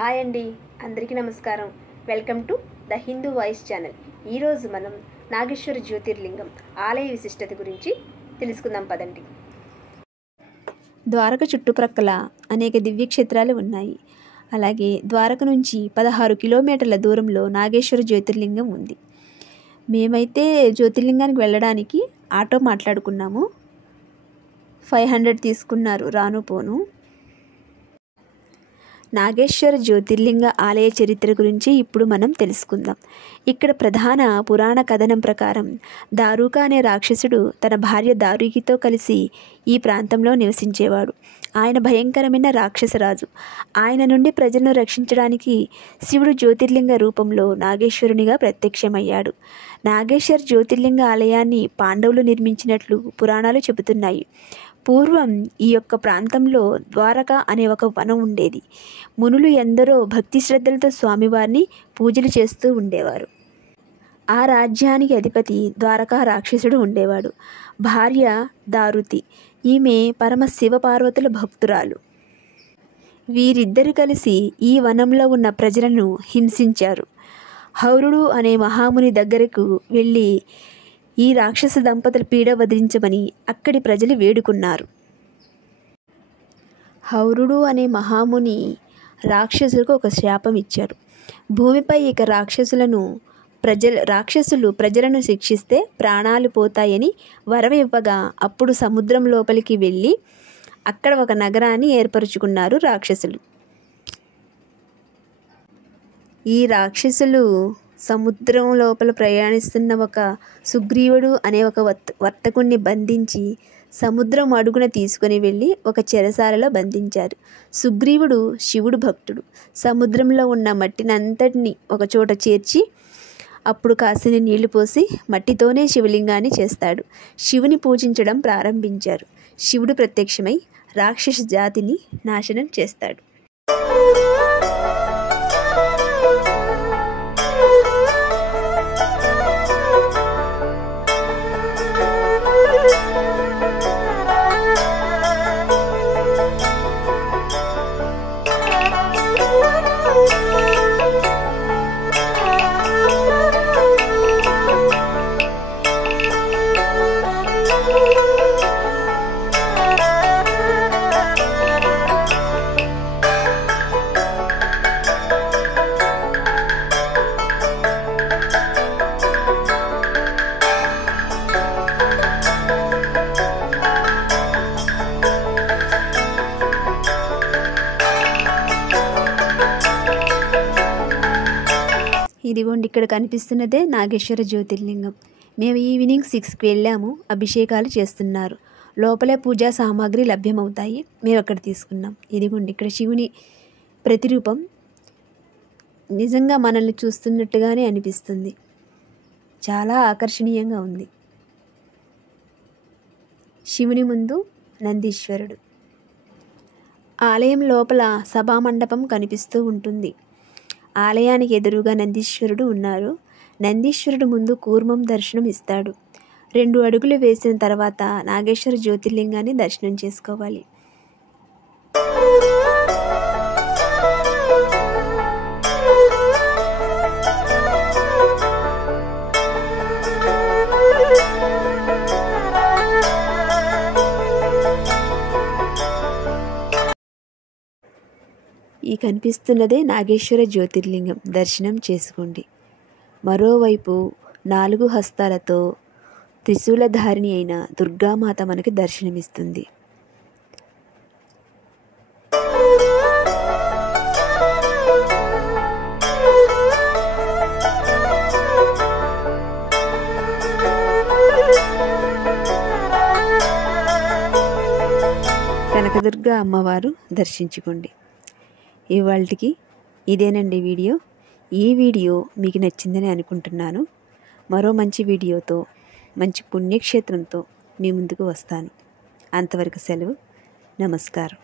Hi అండి, అందరికీ నమస్కారం. Welcome to the Hindu voice channel. ఈరోజు మనం నాగేశ్వర జ్యోతిర్లింగం ఆలయ విశిష్టత గురించి తెలుసుకుందాం పదండి. ద్వారక చుట్టుప్రక్కల అనేక దివ్యక్షేత్రాలు ఉన్నాయి. అలాగే ద్వారక నుంచి 16 కిలోమీటర్ల దూరంలో నాగేశ్వర జ్యోతిర్లింగం ఉంది. మేమైతే జ్యోతిర్లింగానికి వెళ్ళడానికి ఆటో మాట్లాడుకున్నాము. 500 తీసుకున్నారు రాను పోను. నాగేశ్వర జ్యోతిర్లింగ ఆలయ చరిత్ర గురించి ఇప్పుడు మనం తెలుసుకుందాం. ఇక్కడ ప్రధాన పురాణ కథనం ప్రకారం దారుక అనే రాక్షసుడు తన భార్య దారుకితో కలిసి ఈ ప్రాంతంలో నివసించేవాడు. ఆయన భయంకరమైన రాక్షసరాజు. ఆయన నుండి ప్రజలను రక్షించడానికి శివుడు జ్యోతిర్లింగ రూపంలో నాగేశ్వరునిగా ప్రత్యక్షమయ్యాడు. నాగేశ్వర జ్యోతిర్లింగ ఆలయాన్ని పాండవులు నిర్మించినట్లు పురాణాలు చెబుతున్నాయి. పూర్వం ఈ యొక్క ప్రాంతంలో ద్వారక అనే ఒక వనం ఉండేది. మునులు ఎందరో భక్తి శ్రద్ధలతో స్వామివారిని పూజలు చేస్తూ ఉండేవారు. ఆ రాజ్యానికి అధిపతి ద్వారకా రాక్షసుడు ఉండేవాడు. భార్య దారుతి. ఈమె పరమ శివ పార్వతుల భక్తురాలు. వీరిద్దరు కలిసి ఈ వనంలో ఉన్న ప్రజలను హింసించారు. హౌరుడు అనే మహాముని దగ్గరకు వెళ్ళి ఈ రాక్షస దంపతుల పీడ వదిలించమని అక్కడి ప్రజలు వేడుకున్నారు. హౌరుడు అనే మహాముని రాక్షసులకు ఒక శాపం ఇచ్చాడు. భూమిపై ఇక రాక్షసులు ప్రజలను శిక్షిస్తే ప్రాణాలు పోతాయని వరం ఇవ్వగా అప్పుడు సముద్రం లోపలికి వెళ్ళి అక్కడ ఒక నగరాన్ని ఏర్పరచుకున్నారు రాక్షసులు. ఈ రాక్షసులు సముద్రం లోపల ప్రయాణిస్తున్న ఒక సుగ్రీవుడు అనే ఒక వర్తకుణ్ణి బంధించి సముద్రం అడుగున తీసుకుని వెళ్ళి ఒక చెరసాలలో బంధించారు. సుగ్రీవుడు శివుడు భక్తుడు. సముద్రంలో ఉన్న మట్టినంతటిని ఒక చోట చేర్చి అప్పుడు కాసిన నీళ్లు పోసి మట్టితోనే శివలింగాన్ని చేస్తాడు. శివుని పూజించడం ప్రారంభించారు. శివుడు ప్రత్యక్షమై రాక్షస జాతిని నాశనం చేస్తాడు. ఇదిగోండి, ఇక్కడ కనిపిస్తున్నదే నాగేశ్వర జ్యోతిర్లింగం. మేము ఈవినింగ్ 6కి వెళ్ళాము. అభిషేకాలు చేస్తున్నారు. లోపలే పూజా సామాగ్రి లభ్యమవుతాయి. మేము అక్కడ తీసుకున్నాం. ఇదిగోండి, ఇక్కడ శివుని ప్రతిరూపం నిజంగా మనల్ని చూస్తున్నట్టుగానే అనిపిస్తుంది. చాలా ఆకర్షణీయంగా ఉంది. శివుని ముందు నందీశ్వరుడు. ఆలయం లోపల సభామండపం కనిపిస్తూ ఉంటుంది. ఆలయానికి ఎదురుగా నందీశ్వరుడు ఉన్నారు. నందీశ్వరుడు ముందు కూర్మం దర్శనం ఇస్తాడు. 2 అడుగులు వేసిన తర్వాత నాగేశ్వర జ్యోతిర్లింగాన్ని దర్శనం చేసుకోవాలి. ఈ కనిపిస్తున్నదే నాగేశ్వర జ్యోతిర్లింగం. దర్శనం చేసుకోండి. మరోవైపు 4 హస్తాలతో త్రిశూలధారిణి అయిన దుర్గామాత మనకి దర్శనమిస్తుంది. కనకదుర్గ అమ్మవారు దర్శించుకోండి. ఇవాళకి ఇదేనండి వీడియో. ఈ వీడియో మీకు నచ్చిందని అనుకుంటున్నాను. మరో మంచి వీడియోతో, మంచి పుణ్యక్షేత్రంతో మీ ముందుకు వస్తాను. అంతవరకు సెలవు. నమస్కారం.